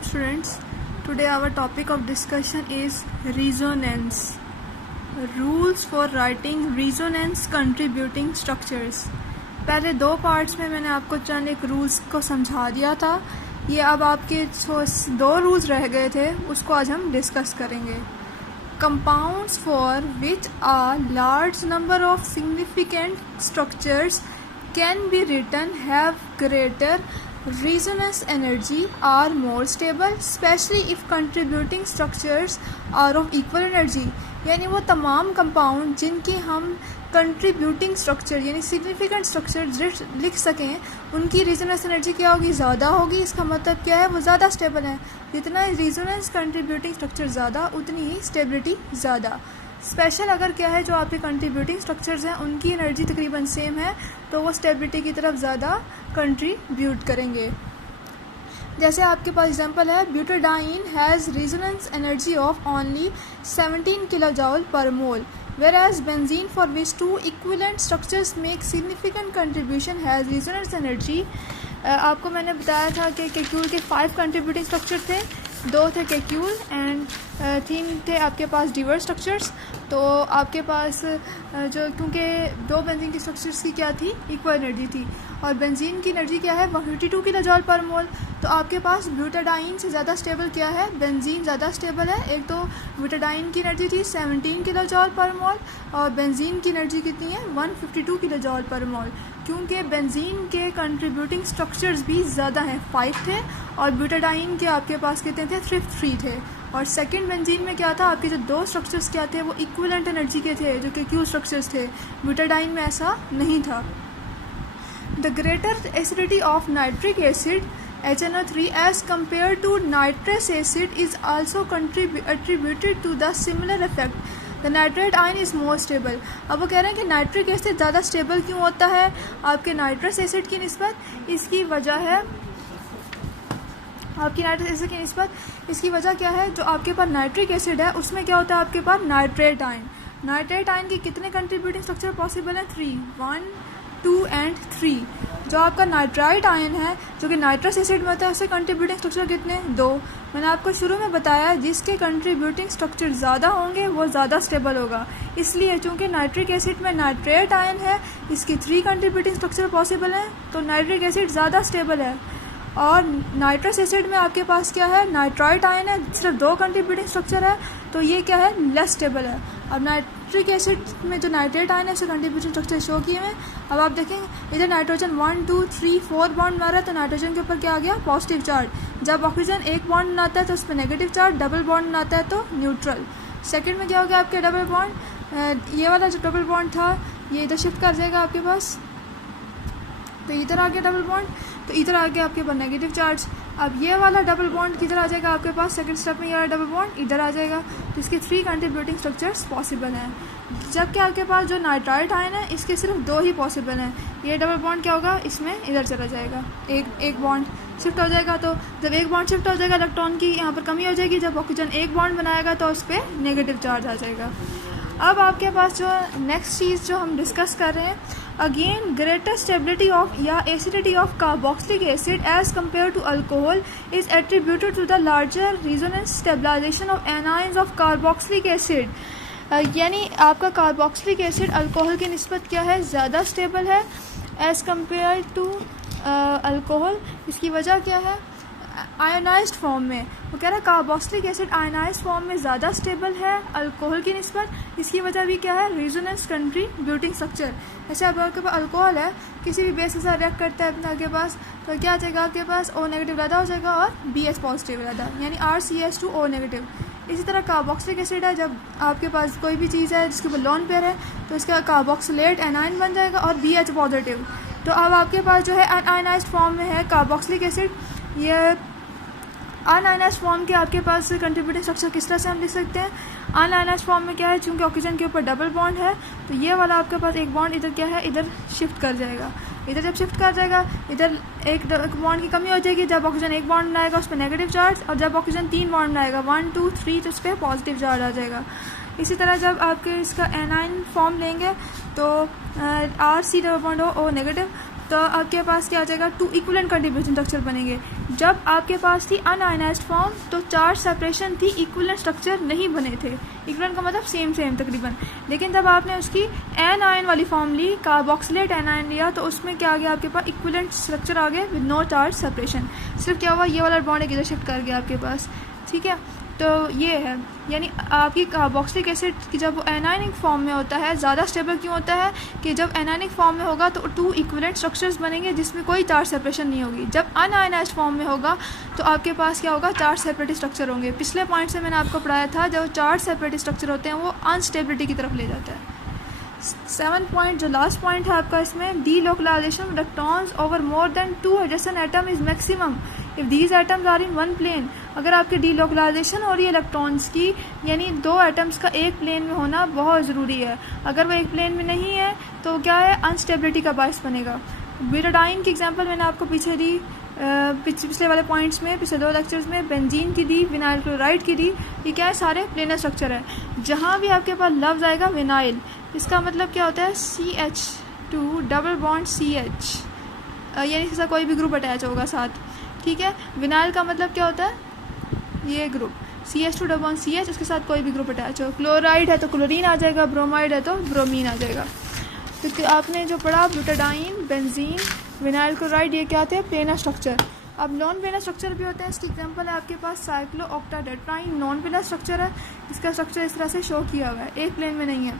Welcome students. Today our topic of discussion is resonance. Rules for writing resonance contributing structures. पहले दो parts में मैंने आपको चंद एक रूल्स को समझा दिया था. ये अब आपके दो रूल्स रह गए थे, उसको आज हम डिस्कस करेंगे. Compounds for which a large number of significant structures can be written have greater resonance energy, are more stable, especially if contributing structures are of equal energy. यानी वो तमाम कंपाउंड जिनकी हम कंट्रीब्यूटिंग स्ट्रक्चर यानी significant structure लिख सकें, उनकी resonance energy क्या होगी? ज़्यादा होगी. इसका मतलब क्या है? वो ज़्यादा स्टेबल है. जितना रेजोनेंस कंट्रीब्यूटिंग स्ट्रक्चर ज़्यादा, उतनी ही स्टेबिलिटी ज़्यादा. स्पेशल अगर क्या है, जो आपके कंट्रीब्यूटिंग स्ट्रक्चर्स हैं उनकी एनर्जी तकरीबन सेम है, तो वो स्टेबिलिटी की तरफ ज़्यादा कंट्रीब्यूट करेंगे. जैसे आपके पास एग्जांपल है, butadiene has resonance energy of only 17 kilojoule पर मोल, whereas benzene, for which two equivalent structures make significant contribution, has resonance energy. आपको मैंने बताया था कि केक्यूल के 5 कंट्रीब्यूटिंग स्ट्रक्चर थे. 2 थे केक्यूल एंड 3 थे आपके पास डिवर्स स्ट्रक्चर्स. तो आपके पास जो क्योंकि 2 बेंजीन की स्ट्रक्चर्स की क्या थी? इक्वल एनर्जी थी. और बेंजीन की एनर्जी क्या है? 152 किलोजूल पर मोल. तो आपके पास ब्यूटाडाइन से ज़्यादा स्टेबल क्या है? बेंजीन ज़्यादा स्टेबल है. एक तो ब्यूटाडाइन की एनर्जी थी 17 किलोजूल पर मोल और बेंजीन की एनर्जी कितनी है? 152 किलोजूल पर मोल. क्योंकि बेंजीन के कंट्रीब्यूटिंग स्ट्रक्चर्स भी ज़्यादा हैं, 5 थे, और ब्यूटाडाइन के आपके पास कितने थे? 3 थे. और सेकंड बेंजीन में क्या था? आपके जो 2 स्ट्रक्चर्स क्या थे? वो इक्विवेलेंट एनर्जी के थे, जो कि क्यू स्ट्रक्चर्स थे. ब्यूटाडाइन में ऐसा नहीं था. The greater acidity of nitric acid HNO3 as compared to nitrous acid is also attributed to the similar effect. The nitrate ion is more stable. अब वो कह रहे हैं कि नाइट्रिक एसिड ज़्यादा स्टेबल क्यों होता है आपके नाइट्रस एसिड की निस्बत? इसकी वजह है आपकी नाइट्रस एसिड की निस्बत इसकी वजह क्या है? जो आपके पास नाइट्रिक एसिड है उसमें क्या होता है? आपके पास नाइट्रेट आयन. नाइट्रेट आयन की कितने कंट्रीब्यूटिंग स्ट्रक्चर पॉसिबल हैं? 3, 1, 2 एंड 3. जो आपका नाइट्राइट आयन है जो कि नाइट्रस एसिड में होता है, उससे कंट्रीब्यूटिंग स्ट्रक्चर कितने? 2. मैंने आपको शुरू में बताया जिसके कंट्रीब्यूटिंग स्ट्रक्चर ज़्यादा होंगे वो ज़्यादा स्टेबल होगा. इसलिए चूंकि नाइट्रिक एसिड में नाइट्रेट आयन है, इसकी 3 कंट्रीब्यूटिंग स्ट्रक्चर पॉसिबल हैं, तो नाइट्रिक एसिड ज़्यादा स्टेबल है. और नाइट्रस एसिड में आपके पास क्या है? नाइट्राइट आयन है, सिर्फ 2 कंट्रीब्यूटिंग स्ट्रक्चर है, तो ये क्या है? लेस स्टेबल है. अब नाइट्रिक एसिड में जो नाइट्रेट आयन है उसके कंट्रीब्यूटिंग स्ट्रक्चर शो किए हैं. अब आप देखें इधर नाइट्रोजन 1, 2, 3, 4 बॉन्ड मारा है, तो नाइट्रोजन के ऊपर क्या आ गया? Positive charge. जब ऑक्सीजन एक बॉन्ड बनाता है तो उस पर नेगेटिव चार्ज, डबल बॉन्ड बनाता है तो न्यूट्रल. सेकंड में क्या हो गया आपके? Double bond. ये वाला जो डबल बॉन्ड था ये इधर शिफ्ट कर जाएगा आपके पास, तो इधर आ गया डबल बॉन्ड, तो इधर आ गया आपके पास नेगेटिव चार्ज. अब ये वाला डबल बॉन्ड किधर आ जाएगा आपके पास? सेकंड स्टेप में ये वाला डबल बॉन्ड इधर आ जाएगा. तो इसके 3 कंट्रीब्यूटिंग स्ट्रक्चर्स पॉसिबल हैं. जबकि आपके पास जो नाइट्राइट आयन है इसके सिर्फ 2 ही पॉसिबल हैं. ये डबल बॉन्ड क्या होगा? इसमें इधर चला जाएगा, एक बॉन्ड शिफ्ट हो जाएगा. तो जब एक बॉन्ड शिफ्ट हो जाएगा इलेक्ट्रॉन की यहाँ पर कमी हो जाएगी. जब ऑक्सीजन एक बॉन्ड बनाएगा तो उस पर नेगेटिव चार्ज आ जाएगा. अब आपके पास जो नेक्स्ट चीज़ जो हम डिस्कस कर रहे हैं, अगेन ग्रेटर स्टेबिलिटी ऑफ या acidity of carboxylic acid as compare to alcohol is attributed to the larger resonance stabilization of anions of carboxylic acid. यानी आपका कार्बोक्सिलिक एसिड अल्कोहल की निस्बत क्या है? ज़्यादा स्टेबल है एज कम्पेयर टू अल्कोहल. इसकी वजह क्या है? आयोनाइज्ड फॉर्म में. वो कह रहा है कार्बोक्सिलिक एसिड आयोनाइज्ड फॉर्म में ज़्यादा स्टेबल है अल्कोहल की निस्बत. इसकी वजह भी क्या है? Resonance contributing structure. जैसे आपके पास अल्कोहल है, किसी भी बेस के साथ रिएक्ट करता है अपने के पास, तो क्या आ जाएगा आपके पास? O नेगेटिव ज़्यादा हो जाएगा और BH पॉजिटिव ज़्यादा, यानी RCH2O नेगेटिव. इसी तरह कार्बोक्सिलिक एसिड है, जब आपके पास कोई भी चीज़ है जिसके ऊपर लोन पेयर है तो इसका कार्बोक्सिलेट एनाइन बन जाएगा और BH पॉजिटिव. तो अब आपके पास जो है अनआयनाइज्ड फॉर्म में है कार्बोक्सिलिक एसिड. ये अनआयनाइज्ड फॉर्म के आपके पास कंट्रीब्यूटिंग स्ट्रक्चर किस तरह से हम लिख सकते हैं? अनआयनाइज्ड फॉर्म में क्या है? चूंकि ऑक्सीजन के ऊपर डबल बॉन्ड है, तो ये वाला आपके पास एक बॉन्ड इधर क्या है? इधर शिफ्ट कर जाएगा. इधर जब शिफ्ट कर जाएगा, इधर एक बॉन्ड की कमी हो जाएगी. जब ऑक्सीजन एक बॉन्ड बनाएगा उस पर नेगेटिव चार्ज, और जब ऑक्सीजन 3 बॉन्ड बनाएगा 1, 2, 3, तो उस पर पॉजिटिव चार्ज आ जाएगा. इसी तरह जब आपके इसका एनाइन फॉर्म लेंगे तो RC डबल बॉन्ड हो O नेगेटिव, तो आपके पास क्या आ जाएगा, 2 इक्विवेलेंट कंट्रीब्यूशन स्ट्रक्चर बनेंगे। जब आपके पास थी अनआयनाइज्ड फॉर्म तो चार्ज सेपरेशन थी, इक्विवेलेंट स्ट्रक्चर नहीं बने थे। इक्विवेलेंट का मतलब सेम तकरीबन। लेकिन जब आपने उसकी एन आयन वाली फॉर्म ली, कार्बोक्सिलेट एनायन लिया, तो उसमें क्या आ गया आपके पास, इक्विवेलेंट स्ट्रक्चर आ गए विद नो चार्ज सेपरेशन। सिर्फ क्या हुआ, ये वाला बॉन्ड एक इधर शिफ्ट कर गया आपके पास, ठीक है। तो ये है, यानी आपकी कार्बोक्सिलिक एसिड की जब एनायनिक फॉर्म में होता है ज़्यादा स्टेबल क्यों होता है कि जब एनायनिक फॉर्म में होगा तो 2 इक्विवेलेंट स्ट्रक्चर्स बनेंगे जिसमें कोई चार्ज सेपरेशन नहीं होगी। जब अनआयनाइज्ड फॉर्म में होगा तो आपके पास क्या होगा, चार्ज सेपरेटिव स्ट्रक्चर होंगे। पिछले पॉइंट से मैंने आपको पढ़ाया था, जो चार्ज सेपरेटिव स्ट्रक्चर होते हैं वो अनस्टेबिलिटी की तरफ ले जाता है। 7 पॉइंट जो लास्ट पॉइंट है आपका इसमें, delocalization of electrons over more than 2 adjacent atom is maximum if these atoms are in one plane. अगर आपकी डीलोकलाइजेशन हो रही है इलेक्ट्रॉन्स की, यानी 2 एटम्स का एक प्लेन में होना बहुत ज़रूरी है। अगर वो एक प्लेन में नहीं है तो क्या है, अनस्टेबिलिटी का बायस बनेगा। बेटाडाइन की एग्जांपल मैंने आपको पीछे दी, पिछले वाले पॉइंट्स में, पिछले 2 लेक्चर्स में बेंजीन की दी, विनाइल क्लोराइड की दी। ये क्या है, सारे प्लेनर स्ट्रक्चर है। जहाँ भी आपके पास लफ्ज़ आएगा विनाइल, इसका मतलब क्या होता है, CH2 डबल बॉन्ड CH, यानी इसका कोई भी ग्रुप अटैच होगा साथ, ठीक है। विनाइल का मतलब क्या होता है, ये group CH2 double bond CH, उसके साथ कोई भी ग्रुप अटैच हो। क्लोराइड है तो क्लोरीन आ जाएगा, ब्रोमाइड है तो ब्रोमीन आ जाएगा। तो आपने जो पढ़ा, ब्यूटाडाइन, बेंजीन, विनाइल क्लोराइड, ये क्या होते हैं, प्लेनर स्ट्रक्चर। अब नॉन प्लेनर स्ट्रक्चर भी होते हैं। इसकी एग्जांपल है आपके पास साइक्लोऑक्टाटेट्राइन, नॉन प्लेनर स्ट्रक्चर है। इसका स्ट्रक्चर इस तरह से शो किया हुआ है, एक प्लेन में नहीं है।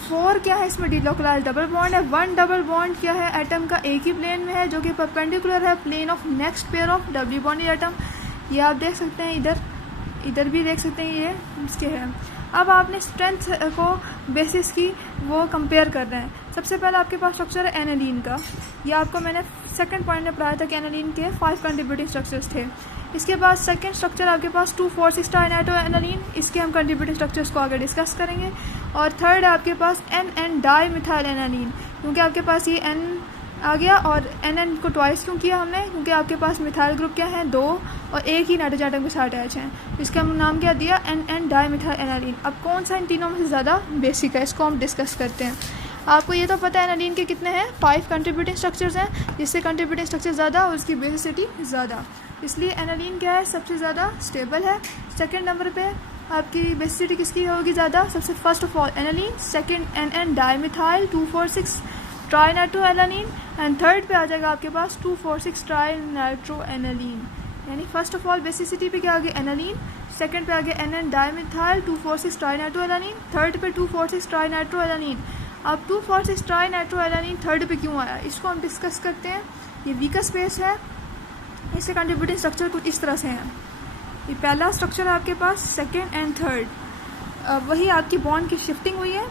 4 क्या है, इसमें डीलोकलाइज्ड डबल बॉन्ड है। 1 डबल बॉन्ड क्या है, एटम का एक ही प्लेन में है जो कि परपेंडिकुलर है plane of next pair of W bonded atom. ये आप देख सकते हैं, इधर भी देख सकते हैं, ये इसके है। अब आपने स्ट्रेंथ को बेसिस की वो कंपेयर कर रहे हैं। सबसे पहले आपके पास स्ट्रक्चर है एनालिन का। ये आपको मैंने सेकंड पॉइंट में पढ़ाया था कि एनालिन के 5 कंट्रीब्यूटिंग स्ट्रक्चर्स थे। इसके बाद सेकंड स्ट्रक्चर आपके पास 2,4,6 ट्राइनाइट्रो एनालिन, इसके हम कंट्रीब्यूटिंग स्ट्रक्चर्स को आगे डिस्कस करेंगे। और थर्ड है आपके पास NN डाईमिथाइल एनालिन, क्योंकि आपके पास ये N आ गया और NN को ट्वाइस क्यों किया हमने, क्योंकि आपके पास मिथाइल ग्रुप क्या है, 2 और एक ही नाइट्रोजन एटम के साथ अटैच हैं। इसका हम नाम क्या दिया, NN डाईमिथाइल एनालिन। अब कौन सा इन तीनों में से ज़्यादा बेसिक है, इसको हम डिस्कस करते हैं। आपको ये तो पता है एनालिन के कितने हैं, 5 कंट्रीब्यूटिंग स्ट्रक्चर्स हैं, जिससे कंट्रीब्यूटिंग स्ट्रक्चर ज़्यादा और उसकी बेसिसिटी ज़्यादा, इसलिए एनालिन क्या है, सबसे ज़्यादा स्टेबल है। सेकेंड नंबर पे आपकी बेसिसिटी किसकी होगी ज़्यादा, सबसे first of all aniline, second NN dimethyl 2,4,6 trinitro aniline, and third पे आ जाएगा आपके पास 2,4,6 ट्राइनाइट्रो एनालिन। यानी फर्स्ट ऑफ ऑल बेसिसिटी पे क्या आ गया, एनालिन, सेकेंड पे आ गया NN dimethyl 2,4,6 trinitro aniline, third पे 2,4,6 ट्राइनाइट्रो एनालिन। अब 2,4,6 ट्राइनाइट्रो एनालिन थर्ड पे क्यों आया, इसको हम डिस्कस करते हैं। ये वीकर स्पेस है, इससे कंट्रीब्यूटिंग स्ट्रक्चर कुछ इस तरह से हैं। ये पहला स्ट्रक्चर है आपके पास, सेकेंड एंड थर्ड, वही आपकी बॉन्ड की शिफ्टिंग हुई है।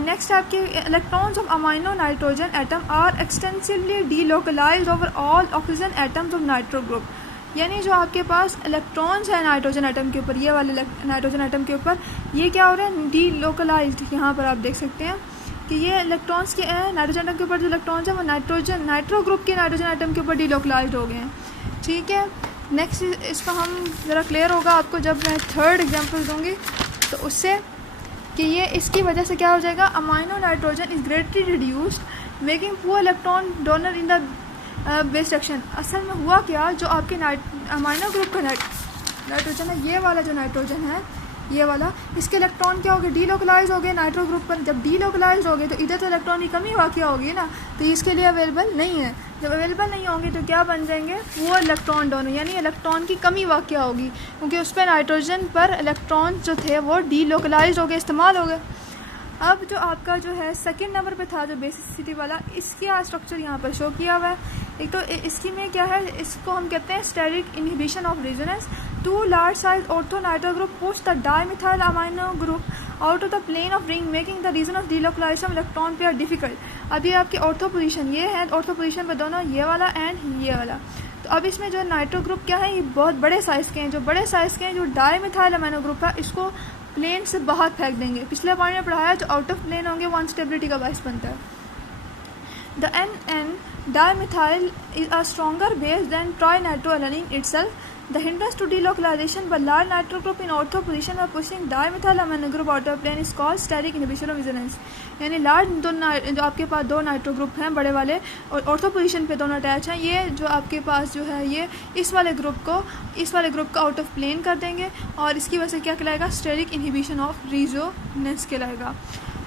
नेक्स्ट आपके electrons of amino nitrogen atom are extensively delocalized over all oxygen atoms of nitro group. यानी जो आपके पास इलेक्ट्रॉन्स हैं नाइट्रोजन एटम के ऊपर, ये वाले नाइट्रोजन एटम के ऊपर, ये क्या हो रहा है, डीलोकलाइज्ड। यहाँ पर आप देख सकते हैं कि ये इलेक्ट्रॉन्स के नाइट्रोजन एटम के ऊपर जो इलेक्ट्रॉन्स हैं वो नाइट्रो ग्रुप के नाइट्रोजन एटम के ऊपर डीलोकलाइज्ड हो गए हैं, ठीक है। नेक्स्ट इसका हम ज़रा क्लियर होगा आपको जब मैं थर्ड एग्जांपल दूंगी तो उससे, कि ये इसकी वजह से क्या हो जाएगा, amino nitrogen is greatly reduced making poor electron donor in the base section. असल में हुआ क्या, जो आपके अमाइनो ग्रुप का नाइट्रोजन है, ये वाला जो नाइट्रोजन है, ये वाला, इसके इलेक्ट्रॉन क्या हो गए, डीलोकलाइज हो गए नाइट्रो ग्रुप पर। जब डीलोकलाइज हो गए तो इधर तो इलेक्ट्रॉन की कमी वाक़ होगी ना, तो इसके लिए अवेलेबल नहीं है। जब अवेलेबल नहीं होंगे तो क्या बन जाएंगे, वो इलेक्ट्रॉन डोनर, यानी इलेक्ट्रॉन की कमी वाक़ होगी, क्योंकि उस पर नाइट्रोजन पर इलेक्ट्रॉन जो थे वो डीलोकलाइज हो गए, इस्तेमाल हो गए। अब जो आपका जो है सेकंड नंबर पे था जो बेसिसिटी वाला, इसका स्ट्रक्चर यहाँ पर शो किया हुआ है। एक तो इसकी में क्या है, इसको हम कहते हैं steric inhibition of resonance. 2 large size ortho nitro group push the dimethyl amino group out of the plane of ring making the region of delocalization of electron pair difficult। अभी आपकी ऑर्थो पोजीशन ये है, ortho position पर दोनों ये वाला and ये वाला। तो अब इसमें जो नाइट्रो ग्रुप क्या है, ये बहुत बड़े साइज़ के हैं। जो बड़े साइज़ के हैं, जो डाईमिथाइल अमीनो ग्रुप है, इसको प्लेन से बाहर फेंक देंगे। पिछले पॉइंट में पढ़ाया, जो आउट ऑफ प्लेन होंगे वो अनस्टेबिलिटी का बायस बनता है। The NN dimethyl is a stronger base than trinitro alanine itself, the hindrance to delocalization by large nitro group in ortho position by pushing dimethyl amino group out of plane is called steric inhibition of resonance। यानी large जो आपके पास दो nitro group हैं बड़े वाले और ortho position पे दोनों अटैच हैं, ये जो आपके पास जो है ये इस वाले ग्रुप को आउट ऑफ प्लेन कर देंगे और इसकी वजह से क्या कहलाएगा, स्टेरिक इनहिबिशन ऑफ रेजोनेंस कहलाएगा।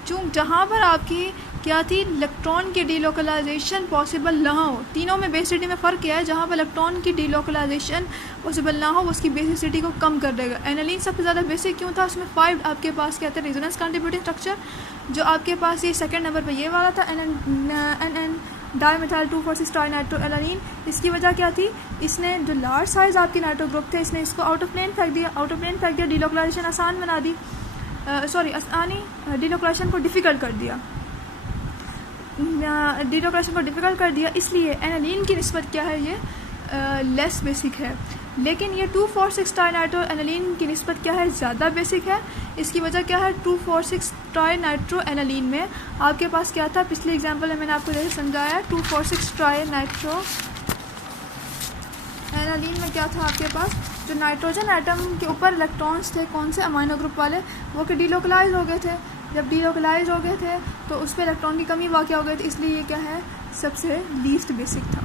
चूँकि जहाँ पर आपकी क्या थी, इलेक्ट्रॉन की डीलोकलाइजेशन पॉसिबल ना हो, तीनों में बेसिसिटी में फ़र्क क्या है, जहाँ पर इलेक्ट्रॉन की डीलोकलाइजेशन पॉसिबल ना हो उसकी बेसिसिटी को कम कर देगा। एनालिन सबसे ज़्यादा बेसिक क्यों था, उसमें 5 आपके पास क्या थे, रेजोनेंस कंट्रीब्यूटिंग स्ट्रक्चर, जो आपके पास ये सेकंड नंबर पे ये वाला था एन डाईमेथाइल 2,4,6 ट्राइनाइट्रोएलानिन। इसकी वजह क्या थी, इसने जो लार्ज साइज़ आपके नाइट्रो ग्रुप थे इसने इसको आउट ऑफ प्लेन फेंक दिया, डीलोकलाइजेशन आसान बना दी, डीलोकलाइजेशन को डिफ़िकल्ट कर दिया, इसलिए एनालिन की निस्बत क्या है, ये लेस बेसिक है। लेकिन ये 2,4,6 ट्राइनाइट्रोएलानिन की निस्बत क्या है, ज़्यादा बेसिक है। इसकी वजह क्या है, 2,4,6 ट्राइनाइट्रोएलानिन में आपके पास क्या था, पिछले एग्जांपल में मैंने आपको जैसे समझाया, 2,4,6 ट्राइनाइट्रोएलानिन में क्या था आपके पास, जो नाइट्रोजन एटम के ऊपर इलेक्ट्रॉन्स थे कौन से अमाइनो ग्रुप वाले, वो कि डीलोकलाइज हो गए थे। जब डीलोकलाइज हो गए थे तो उस पर इलेक्ट्रॉन की कमी वाक़ हो गई थी, इसलिए ये क्या है, सबसे लीस्ट बेसिक था।